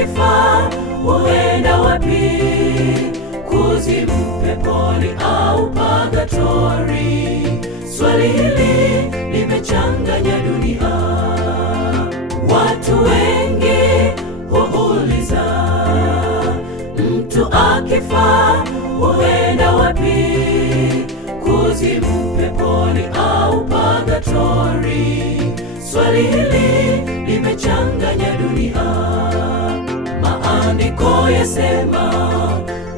akifa huenda wapi? Kuzimu, peponi au pagatori? Swali hili limechanganya dunia. Watu wengi huuliza, mtu akifa huenda wapi? Kuzimu, peponi au pagatori? Swali hili limechanganya dunia. Maandiko yasema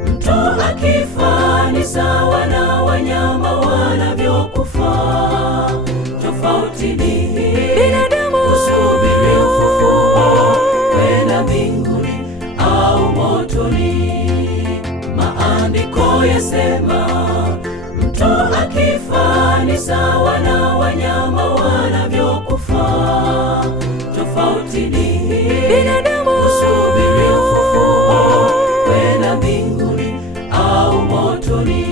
mtu akifa ni sawa na wanyama wanavyokufa. Tofauti ni binadamu husubiri ufufuo kwenda mbinguni au motoni. Maandiko yasema mtu akifa ni sawa na wanyama wanavyokufa. Tofauti ni binadamu husubiri ufufuo kwenda mbinguni au motoni.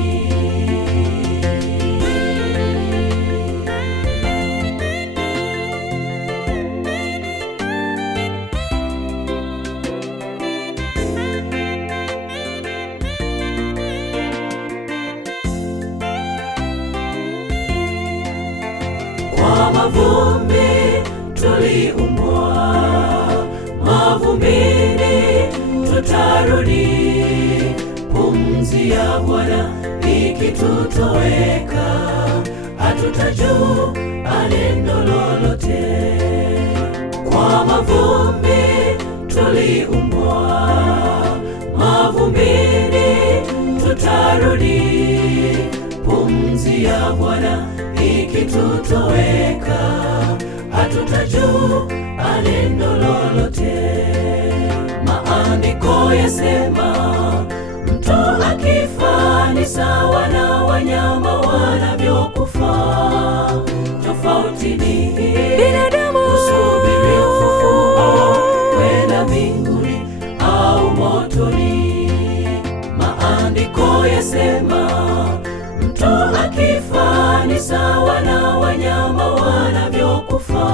Kwa mavumbi tuliumbwa, mavumbini tutarudi. Pumzi ya Bwana ikitutoweka, hatutajua neno lolote. Kwa mavumbi tuliumbwa, mavumbini tutarudi. Pumzi ya Bwana ikitutoweka, hatutajua neno lolote. Maandiko yasema mtu akifa ni sawa na wanyama wanavyokufa. Tofauti ni binadamu husubiri ufufuo kwenda mbinguni au motoni. Maandiko yasema mtu akifa ni sawa na wanyama wanavyokufa.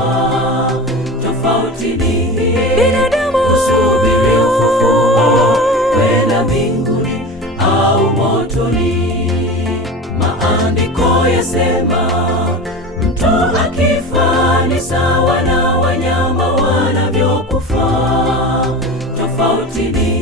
Tofauti ni binadamu husubiri ufufuo kwenda mbinguni au motoni. Maandiko yasema mtu akifa ni sawa na wanyama wanavyokufa. Tofauti ni